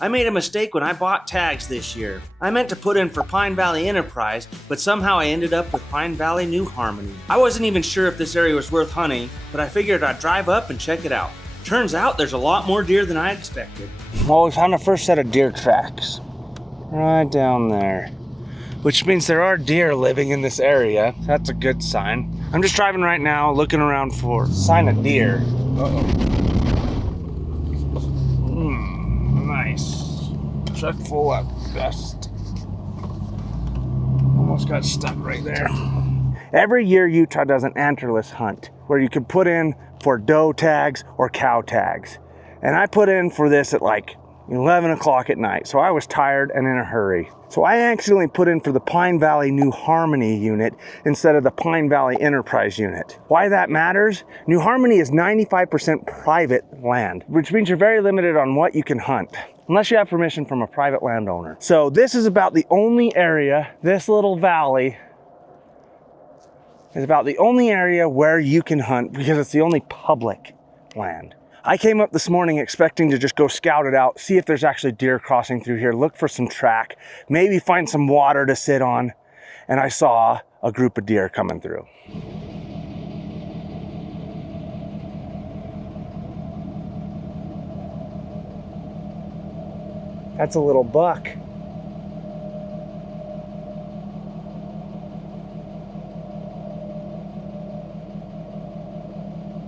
I made a mistake when I bought tags this year. I meant to put in for Pine Valley Enterprise, but somehow I ended up with Pine Valley New Harmony. I wasn't even sure if this area was worth hunting, but I figured I'd drive up and check it out. Turns out there's a lot more deer than I expected. Well, we found the first set of deer tracks. Right down there. Which means there are deer living in this area. That's a good sign. I'm just driving right now, looking around for a sign of deer. Nice. Truck full of dust. Almost got stuck right there. Every year Utah does an antlerless hunt where you can put in for doe tags or cow tags. And I put in for this at like 11 o'clock at night, so I was tired and in a hurry. So I accidentally put in for the Pine Valley New Harmony unit instead of the Pine Valley Enterprise unit. Why that matters? New Harmony is 95% private land, which means you're very limited on what you can hunt, unless you have permission from a private landowner. So this is about the only area, this little valley, is about the only area where you can hunt because it's the only public land. I came up this morning expecting to just go scout it out, see if there's actually deer crossing through here, look for some track, maybe find some water to sit on, and I saw a group of deer coming through. That's a little buck.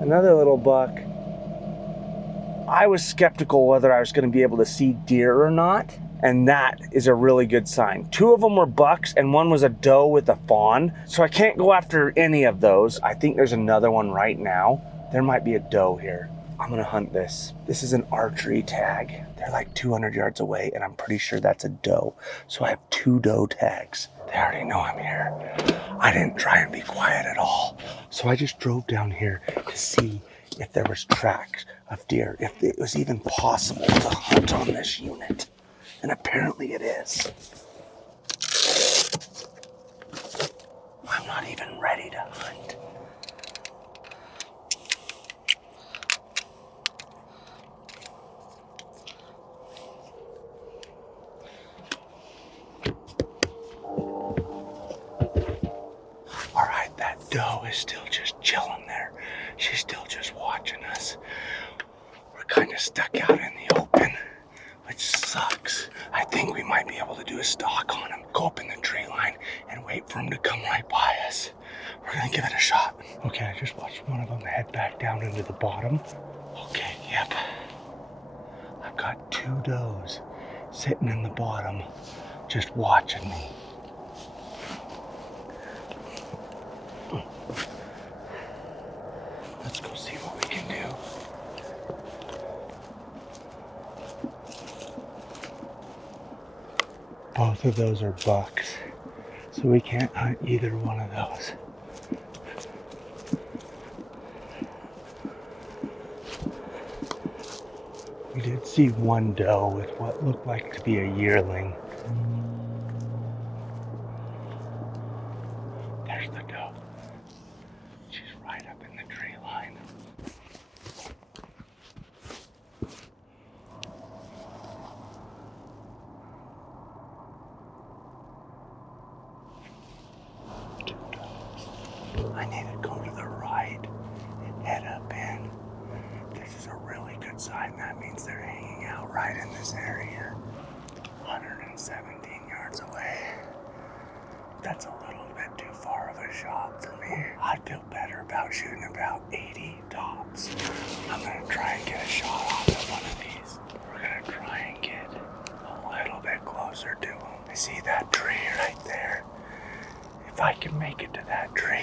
Another little buck. I was skeptical whether I was going to be able to see deer or not, and that is a really good sign. 2 of them were bucks and 1 was a doe with a fawn, so I can't go after any of those. I think there's another one right now. There might be a doe here. I'm gonna hunt this. This is an archery tag. They're like 200 yards away, and I'm pretty sure that's a doe. So I have 2 doe tags. They already know I'm here. I didn't try and be quiet at all. So I just drove down here to see if there was tracks of deer, if it was even possible to hunt on this unit. And apparently it is. I'm not even ready to hunt. All right, that doe is still just chilling there. She's still just watching us. We're kind of stuck out in the open, which sucks. I think we might be able to do a stalk on him. Go up in the tree line and wait for him to come right by us. We're gonna give it a shot. Okay, I just watched one of them head back down into the bottom. Okay, yep. I've got 2 does sitting in the bottom, just watching me. Let's go see what we can do. Both of those are bucks, so we can't hunt either one of those. We did see one doe with what looked like to be a yearling. There's the doe. She's right up in the tree line. I need to go to the right and head up in. This is a really good sign. That means they're hanging out right in this area. 117 yards away. That's a little bit too far of a shot for me. I'd feel better about shooting about 80 tops. I'm gonna try and get a shot off of one of these. We're gonna try and get a little bit closer to them. I see that tree right there. If I can make it to that tree,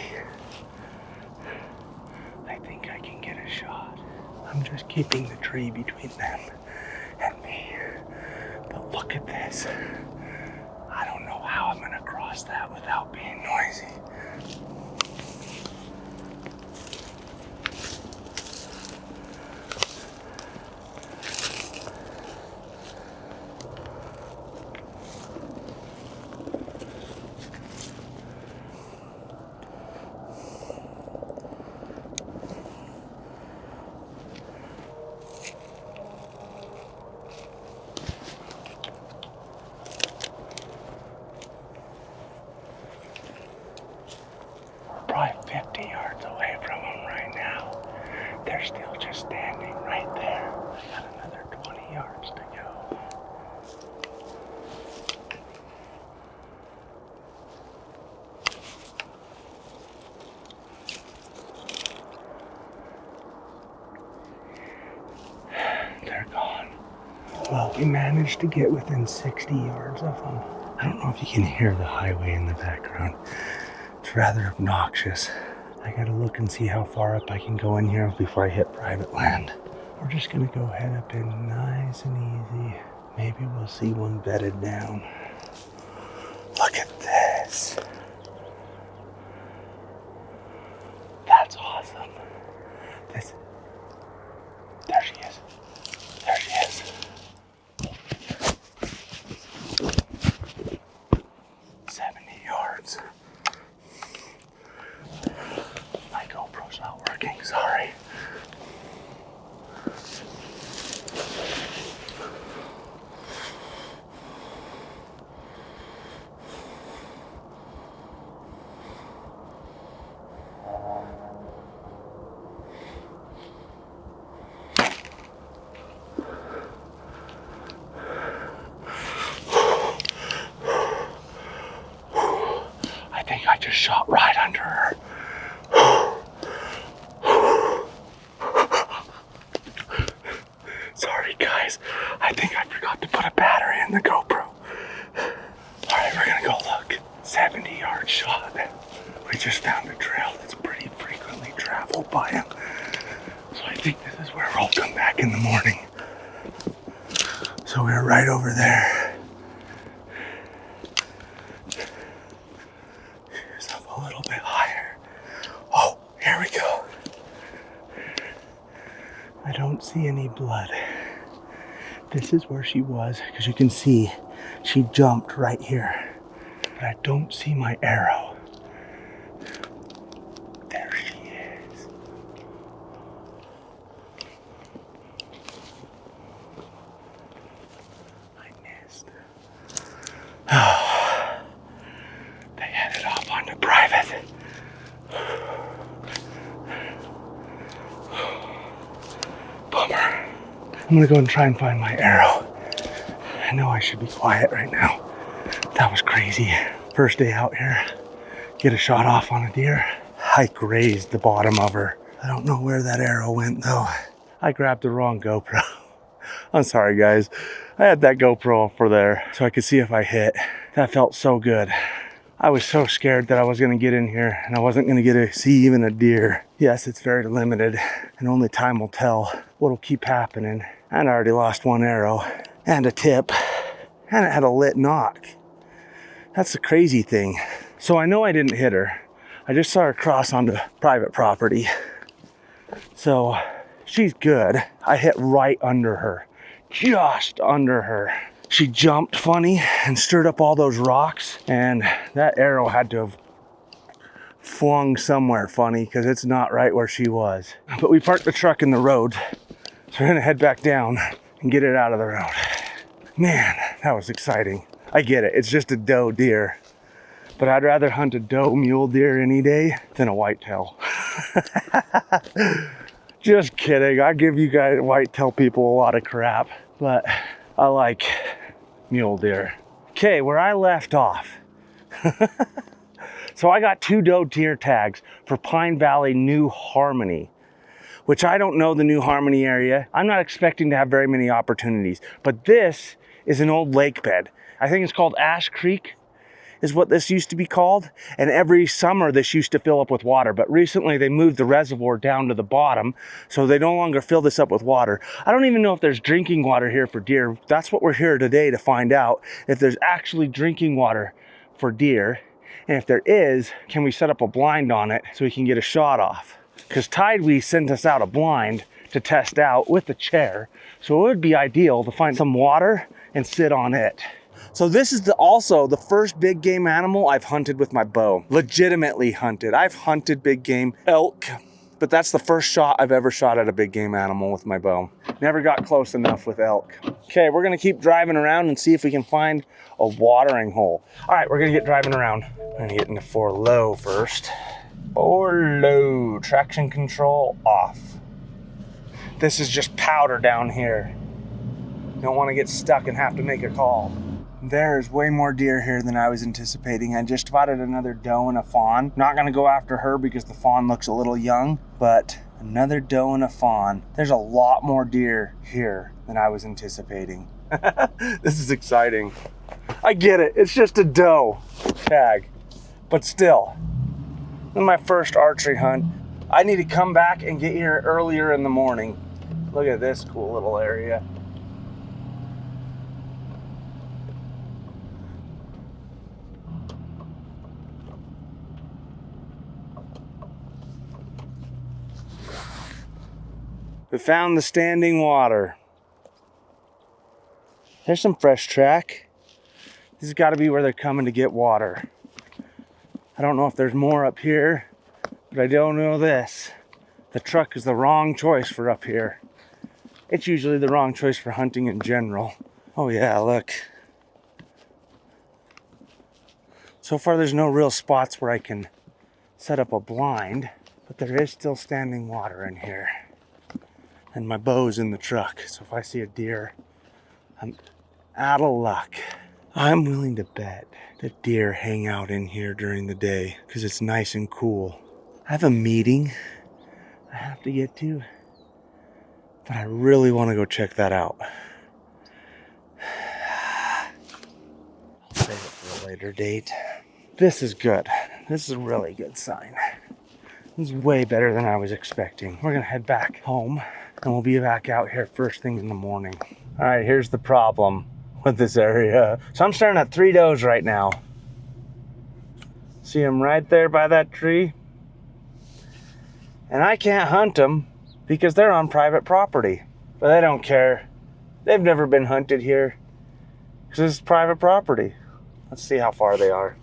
I think I can get a shot. I'm just keeping the tree between them and me. But look at this. I don't know how I'm gonna cross that without being noisy. We managed to get within 60 yards of them. I don't know if you can hear the highway in the background. It's rather obnoxious. I gotta look and see how far up I can go in here before I hit private land. We're just gonna go head up in nice and easy. Maybe we'll see one bedded down. Look at this. That's awesome. There she is. There she is. My GoPro's not working, sorry. I think I just shot right under her. Sorry guys, I think I forgot to put a battery in the GoPro. Alright, we're gonna go look. 70-yard shot. We just found a trail that's pretty frequently traveled by him. So I think this is where we'll come back in the morning. So we're right over there. Here's up a little bit higher. Oh, here we go. I don't see any blood. This is where she was, because you can see she jumped right here. But I don't see my arrow. There she is. I missed. They headed off onto private. Bummer. I'm gonna go and try and find my arrow. I know I should be quiet right now. That was crazy. First day out here, get a shot off on a deer. I grazed the bottom of her. I don't know where that arrow went though. I grabbed the wrong GoPro. I'm sorry guys. I had that GoPro for there so I could see if I hit. That felt so good. I was so scared that I was gonna get in here and I wasn't gonna get to see even a deer. Yes, it's very limited and only time will tell what'll keep happening. And I already lost one arrow and a tip and it had a lit knock. That's the crazy thing. So I know I didn't hit her. I just saw her cross onto private property. So she's good. I hit right under her, just under her. She jumped funny and stirred up all those rocks, and that arrow had to have flung somewhere funny because it's not right where she was. But we parked the truck in the road, so we're gonna head back down and get it out of the road. Man, that was exciting. I get it, it's just a doe deer, but I'd rather hunt a doe mule deer any day than a whitetail. Just kidding, I give you guys whitetail people a lot of crap, but I like mule deer. Okay, where I left off. So I got 2 doe deer tags for Pine Valley New Harmony, which I don't know the New Harmony area. I'm not expecting to have very many opportunities, but this is an old lake bed. I think it's called Ash Creek is what this used to be called. And every summer this used to fill up with water, but recently they moved the reservoir down to the bottom, so they no longer fill this up with water. I don't even know if there's drinking water here for deer. That's what we're here today to find out, if there's actually drinking water for deer. And if there is, can we set up a blind on it so we can get a shot off? Because Tidewee sent us out a blind to test out with the chair. So it would be ideal to find some water and sit on it. So this is also the first big game animal I've hunted with my bow. Legitimately hunted. I've hunted big game elk, but that's the first shot I've ever shot at a big game animal with my bow. Never got close enough with elk. Okay, we're gonna keep driving around and see if we can find a watering hole. All right, we're gonna get driving around. I'm gonna get into 4 low first. 4 low, traction control off. This is just powder down here. Don't wanna get stuck and have to make a call. There's way more deer here than I was anticipating. I just spotted another doe and a fawn. Not gonna go after her because the fawn looks a little young, but another doe and a fawn. There's a lot more deer here than I was anticipating. This is exciting. I get it. It's just a doe tag. But still, this is my first archery hunt. I need to come back and get here earlier in the morning. Look at this cool little area. We found the standing water. There's some fresh track. This has got to be where they're coming to get water. I don't know if there's more up here, but I don't know this. The truck is the wrong choice for up here. It's usually the wrong choice for hunting in general. Oh yeah, look. So far there's no real spots where I can set up a blind, but there is still standing water in here. And my bow's in the truck, so if I see a deer, I'm out of luck. I'm willing to bet that deer hang out in here during the day because it's nice and cool. I have a meeting I have to get to, but I really want to go check that out. I'll save it for a later date. This is good. This is a really good sign. This is way better than I was expecting. We're gonna head back home and we'll be back out here first thing in the morning. All right, here's the problem with this area. So I'm staring at 3 does right now. See them right there by that tree? And I can't hunt them because they're on private property. But they don't care. They've never been hunted here because this is private property. Let's see how far they are.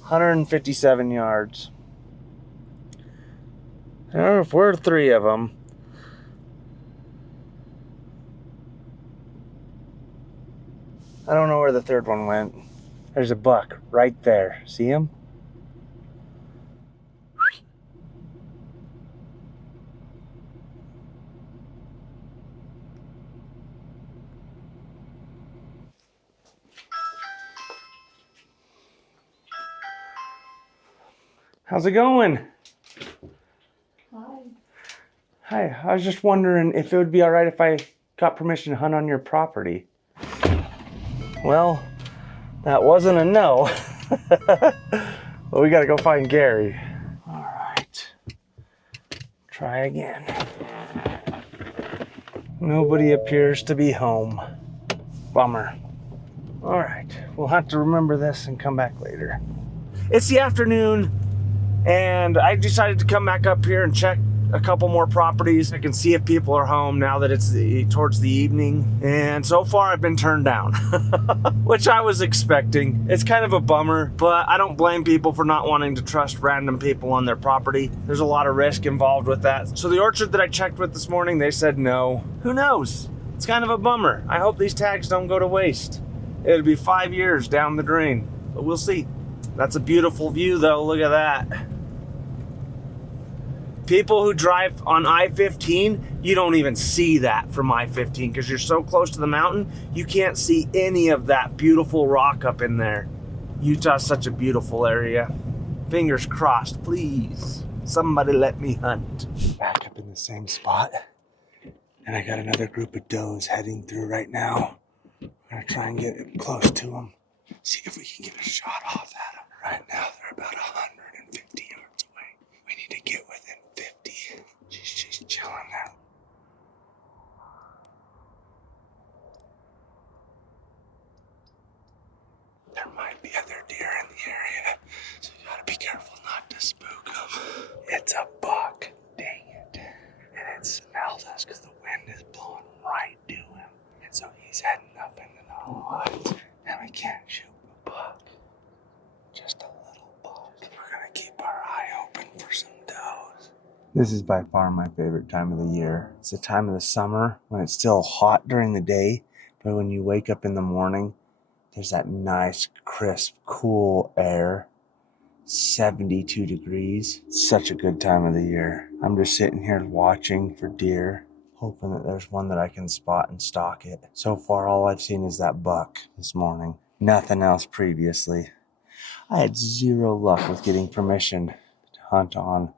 157 yards. If we're 3 of them, I don't know where the third one went. There's a buck right there. See him? How's it going? Hi. Hi, I was just wondering if it would be all right if I got permission to hunt on your property. Well, that wasn't a no. Well, we gotta go find Gary. All right, try again. Nobody appears to be home. Bummer. All right, we'll have to remember this and come back later. It's the afternoon, and I decided to come back up here and check a couple more properties. I can see if people are home now that it's towards the evening. And so far I've been turned down, which I was expecting. It's kind of a bummer, but I don't blame people for not wanting to trust random people on their property. There's a lot of risk involved with that. So the orchard that I checked with this morning, they said no. Who knows? It's kind of a bummer. I hope these tags don't go to waste. It'll be 5 years down the drain, but we'll see. That's a beautiful view though, look at that. People who drive on I-15, you don't even see that from I-15 because you're so close to the mountain, you can't see any of that beautiful rock up in there. Utah's such a beautiful area. Fingers crossed, please. Somebody let me hunt. Back up in the same spot. And I got another group of does heading through right now. I'm gonna try and get close to them. See if we can get a shot off at them. Right now, they're about 150 yards away. We need to get within 50. She's chilling there. There might be other deer in the area, so you gotta be careful not to spook them. It's a buck, dang it. And it smells us because the wind is blowing right to him. And so he's heading up into the woods, and we can't shoot a buck. Just a little buck. We're gonna keep our eye open for some does. This is by far my favorite time of the year. It's the time of the summer when it's still hot during the day, but when you wake up in the morning, there's that nice, crisp, cool air. 72 degrees. It's such a good time of the year. I'm just sitting here watching for deer, hoping that there's one that I can spot and stalk it. So far, all I've seen is that buck this morning. Nothing else previously. I had zero luck with getting permission to hunt on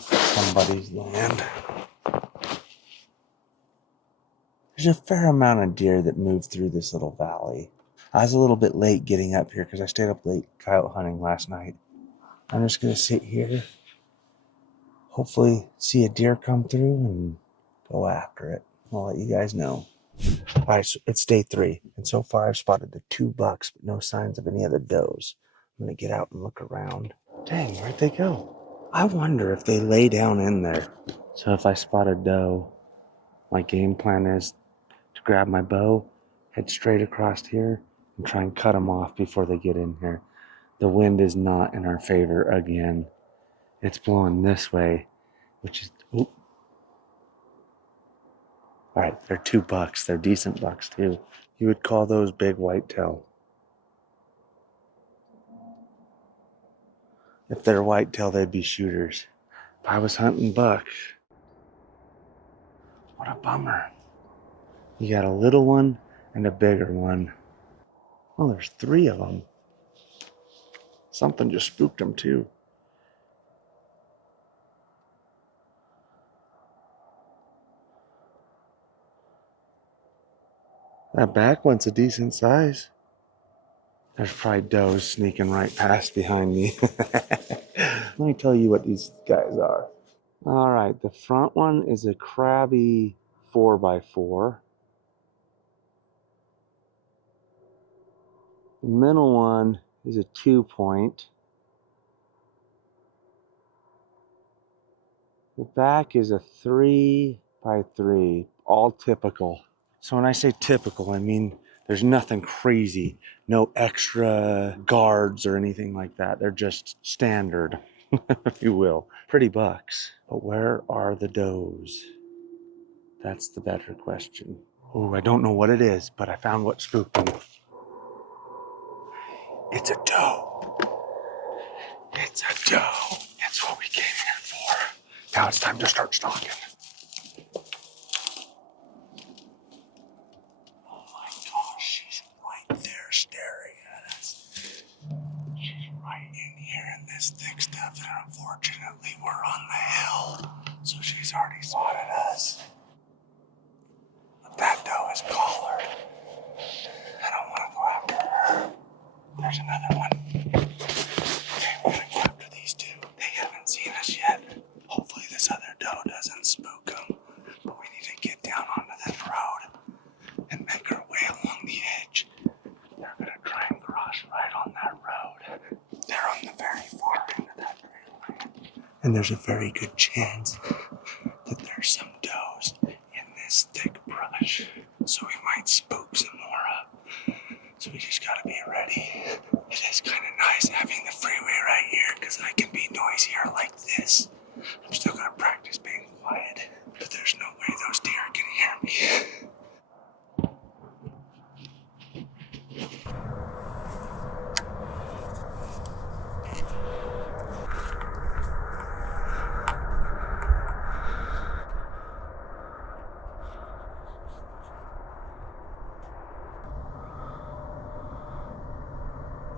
somebody's land. There's a fair amount of deer that move through this little valley. I was a little bit late getting up here because I stayed up late coyote hunting last night. I'm just going to sit here, hopefully see a deer come through and go after it. I'll let you guys know. All right, so it's day 3, and so far I've spotted the 2 bucks, but no signs of any other does. I'm going to get out and look around. Dang, where'd they go? I wonder if they lay down in there. So if I spot a doe, my game plan is to grab my bow, head straight across here, and try and cut them off before they get in here. The wind is not in our favor again. It's blowing this way, which is... Ooh. All right, they're 2 bucks. They're decent bucks, too. You would call those big whitetail. If they're whitetail, they'd be shooters. If I was hunting bucks, what a bummer. You got a little one and a bigger one. Oh, there's 3 of them. Something just spooked them, too. That back one's a decent size. There's probably does sneaking right past behind me. Let me tell you what these guys are. All right, the front one is a crabby 4x4. The middle one is a 2-point. The back is a 3x3, all typical. So when I say typical, I mean there's nothing crazy, no extra guards or anything like that. They're just standard, if you will. Pretty bucks. But where are the does? That's the better question. Oh, I don't know what it is, but I found what spooked me. It's a doe. It's a doe. That's what we came here for. Now it's time to start stalking. Oh my gosh, she's right there staring at us. She's right in here in this thick stuff, and unfortunately we're on the hill, so she's already spotted us. But that doe is collared. I don't want to go after her. There's another one. Okay, we're gonna go after these 2. They haven't seen us yet. Hopefully this other doe doesn't spook them. But we need to get down onto this road and make our way along the edge. They're gonna try and cross right on that road. They're on the very far end of that trail line. And there's a very good chance that there's some does in this thick brush. So we might spook some more up. So we just gotta be ready. It is kind of nice having the freeway right here because I can be noisier like this. I'm still gonna practice being quiet, but there's no way those deer can hear me.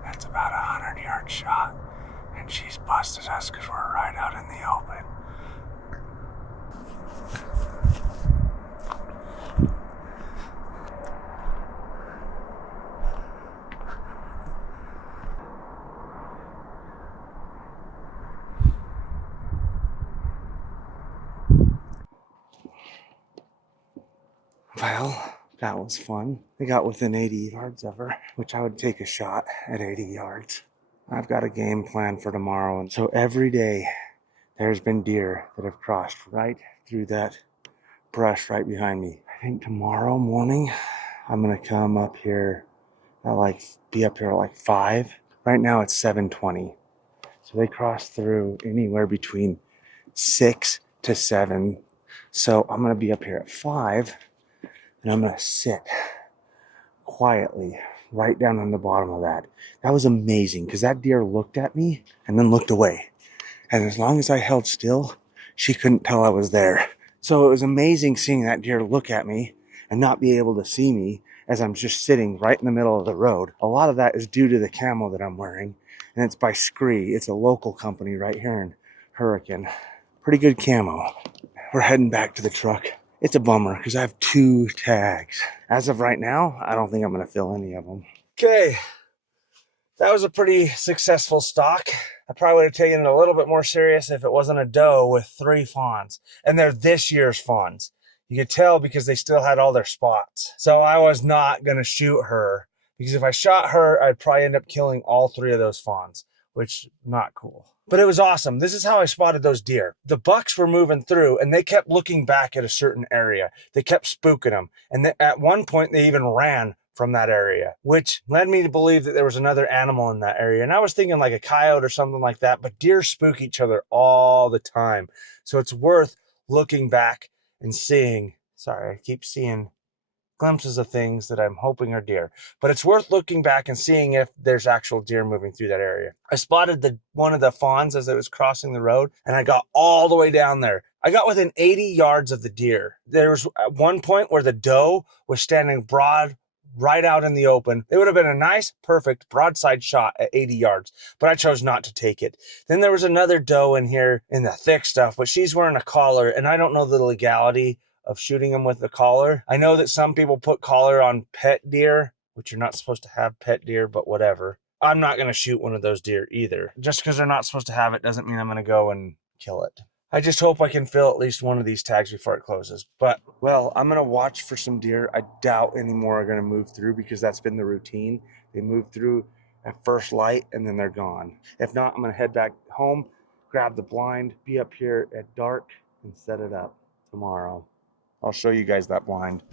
That's about a 100-yard shot, and she's busted us because we're right out in the open. Well, that was fun. I got within 80 yards of her, which I would take a shot at 80 yards. I've got a game plan for tomorrow, and so every day there's been deer that have crossed right through that brush right behind me. I think tomorrow morning I'm gonna come up here at be up here at 5. Right now it's 7:20. So they cross through anywhere between 6 to 7. So I'm gonna be up here at 5. And I'm gonna sit quietly right down on the bottom of that. That was amazing because that deer looked at me and then looked away. And as long as I held still, she couldn't tell I was there. So it was amazing seeing that deer look at me and not be able to see me as I'm just sitting right in the middle of the road. A lot of that is due to the camo that I'm wearing, and it's by Scree. It's a local company right here in Hurricane. Pretty good camo. We're heading back to the truck. It's a bummer because I have 2 tags. As of right now, I don't think I'm going to fill any of them. Okay, that was a pretty successful stalk. I probably would have taken it a little bit more serious if it wasn't a doe with 3 fawns. And they're this year's fawns. You could tell because they still had all their spots. So I was not going to shoot her because if I shot her, I'd probably end up killing all 3 of those fawns, which not cool. But it was awesome. This is how I spotted those deer. The bucks were moving through and they kept looking back at a certain area. They kept spooking them. And at one point they even ran from that area, which led me to believe that there was another animal in that area. And I was thinking like a coyote or something like that, but deer spook each other all the time. So it's worth looking back and seeing. Sorry, I keep seeing glimpses of things that I'm hoping are deer, but it's worth looking back and seeing if there's actual deer moving through that area. I spotted one of the fawns as I was crossing the road, and I got all the way down there. I got within 80 yards of the deer. There was at one point where the doe was standing broad right out in the open. It would have been a nice, perfect broadside shot at 80 yards, but I chose not to take it. Then there was another doe in here in the thick stuff, but she's wearing a collar, and I don't know the legality of shooting them with the collar. I know that some people put collar on pet deer, which you're not supposed to have pet deer, but whatever. I'm not going to shoot one of those deer either. Just because they're not supposed to have it doesn't mean I'm going to go and kill it. I just hope I can fill at least one of these tags before it closes. But, well, I'm going to watch for some deer. I doubt any more are going to move through because that's been the routine. They move through at first light and then they're gone. If not, I'm going to head back home, grab the blind, be up here at dark, and set it up tomorrow. I'll show you guys that blind.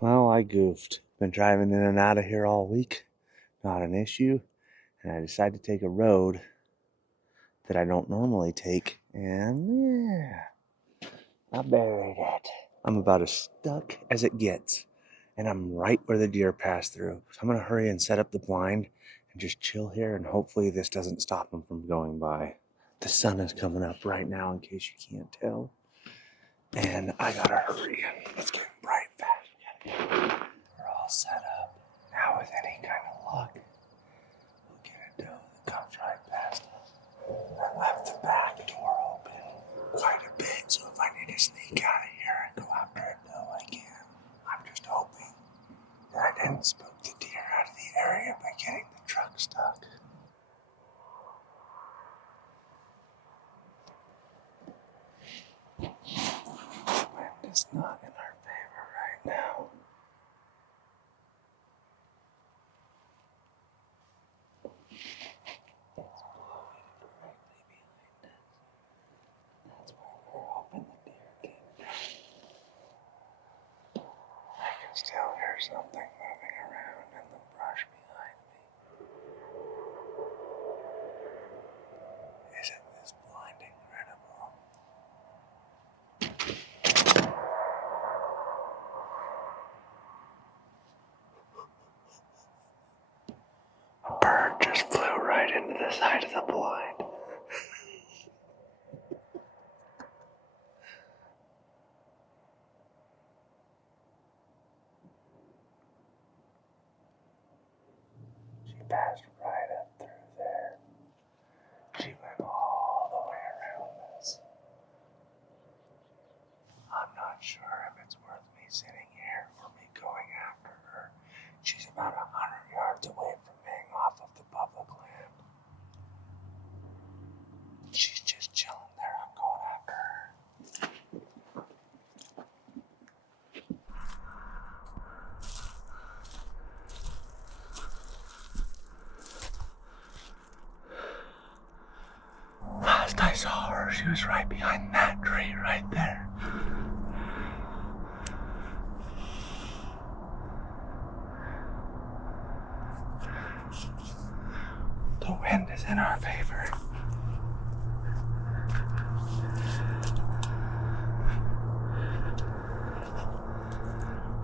Well, I goofed. Been driving in and out of here all week. Not an issue. And I decided to take a road that I don't normally take. And yeah, I buried it. I'm about as stuck as it gets. And I'm right where the deer pass through. So I'm going to hurry and set up the blind and just chill here. And hopefully this doesn't stop them from going by. The sun is coming up right now in case you can't tell. And I gotta hurry. It's getting bright fast. We're all set up. Now with any kind of luck, we'll get a doe that comes right past us. I left the back door open quite a bit, so if I need to sneak out of here and go after a doe, I can. I'm just hoping that I didn't spook the deer out of the area by getting the truck stuck. It's not in our favor right now. It's blowing directly behind us. That's where we're hoping the deer can go. I can still hear something moving around in the brush behind me. Isn't this blind incredible? A bird just flew right into the side of the blind. She passed right up through there. She went all the way around us. I'm not sure if it's worth me sitting here or me going after her. She's about 100 yards away from being off of the public land. She's just chilling there. I'm going after her. Last I saw her, she was right behind that tree right there. The wind is in our favor.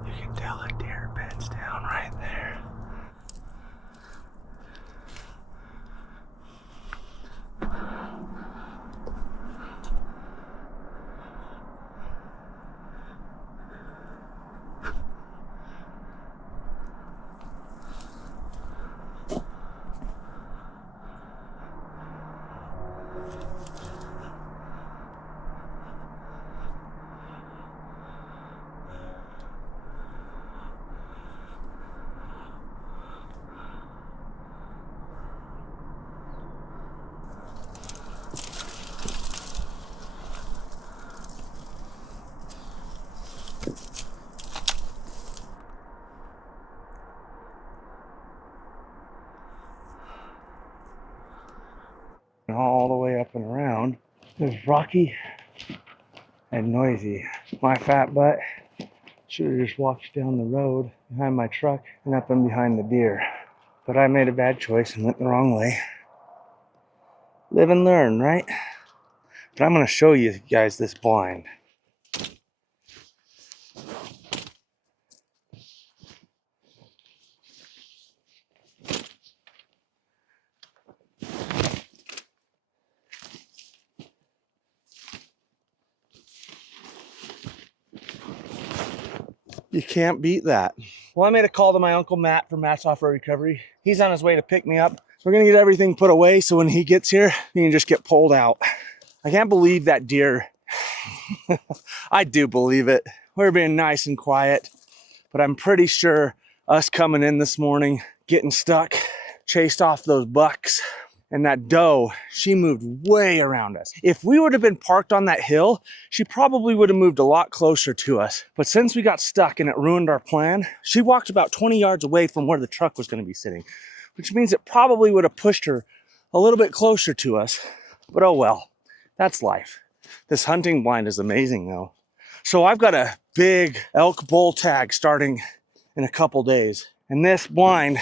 You can tell a deer beds down right there. There's Rocky and Noisy. My fat butt should have just walked down the road behind my truck and up and behind the deer. But I made a bad choice and went the wrong way. Live and learn, right? But I'm going to show you guys this blind. You can't beat that. Well, I made a call to my Uncle Matt from Matt's Off-Road Recovery. He's on his way to pick me up. We're going to get everything put away so when he gets here, he can just get pulled out. I can't believe that deer. I do believe it. We're being nice and quiet, but I'm pretty sure us coming in this morning, getting stuck, chased off those bucks, and that doe, she moved way around us. If we would have been parked on that hill, she probably would have moved a lot closer to us. But since we got stuck and it ruined our plan, she walked about 20 yards away from where the truck was going to be sitting, which means it probably would have pushed her a little bit closer to us. But oh well, that's life. This hunting blind is amazing though. So I've got a big elk bull tag starting in a couple days, and this blind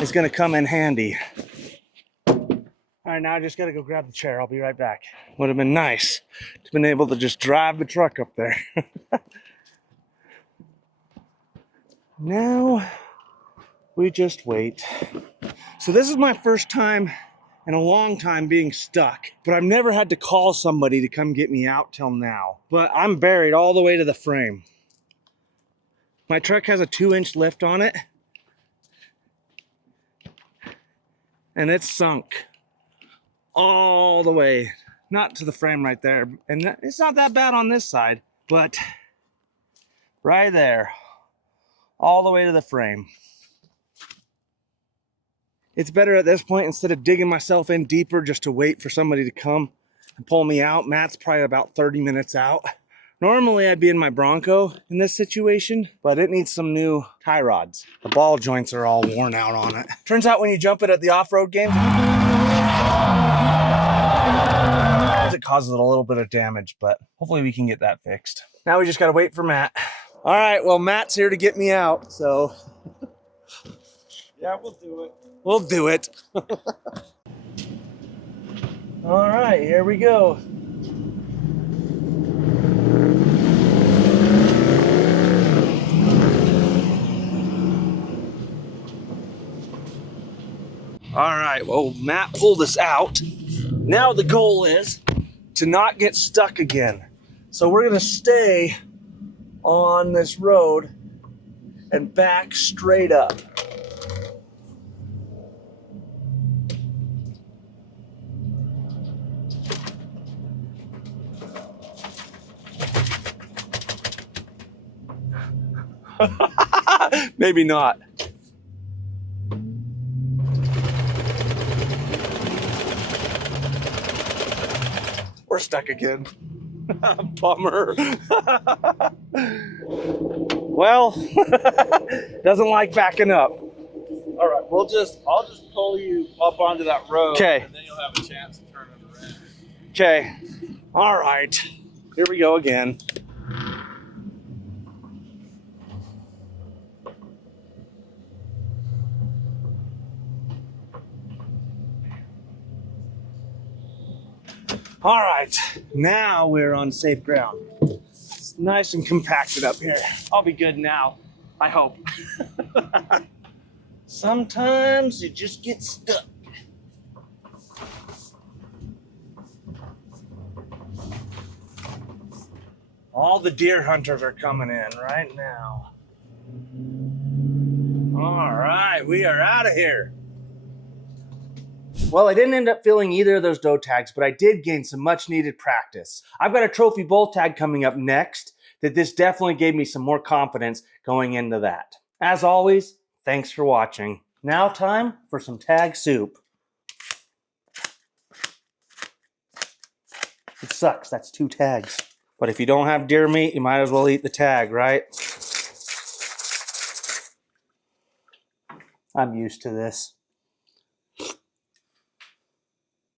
is going to come in handy. All right, now I just got to go grab the chair. I'll be right back. Would have been nice to have been able to just drive the truck up there. Now we just wait. So this is my first time in a long time being stuck, but I've never had to call somebody to come get me out till now. But I'm buried all the way to the frame. My truck has a 2-inch lift on it, and it's sunk all the way, not to the frame right there. And it's not that bad on this side, but right there, all the way to the frame. It's better at this point, instead of digging myself in deeper just to wait for somebody to come and pull me out. Matt's probably about 30 minutes out. Normally I'd be in my Bronco in this situation, but it needs some new tie rods. The ball joints are all worn out on it. Turns out when you jump it at the off-road games, it causes a little bit of damage, but hopefully we can get that fixed. Now we just gotta wait for Matt. All right, well, Matt's here to get me out, so. Yeah, we'll do it. We'll do it. All right, here we go. All right, well, Matt pulled us out. Now the goal is to not get stuck again. So we're gonna stay on this road and back straight up. Maybe not. We're stuck again. Bummer. Well, doesn't like backing up. All right, I'll just pull you up onto that road. Okay. And then you'll have a chance to turn it around. Okay. All right. Here we go again. All right, now we're on safe ground. It's nice and compacted up here. I'll be good now, I hope. Sometimes you just get stuck. All the deer hunters are coming in right now. All right, we are out of here. Well, I didn't end up filling either of those doe tags, but I did gain some much needed practice. I've got a trophy bull tag coming up next that this definitely gave me some more confidence going into that. As always, thanks for watching. Now time for some tag soup. It sucks, that's 2 tags. But if you don't have deer meat, you might as well eat the tag, right? I'm used to this.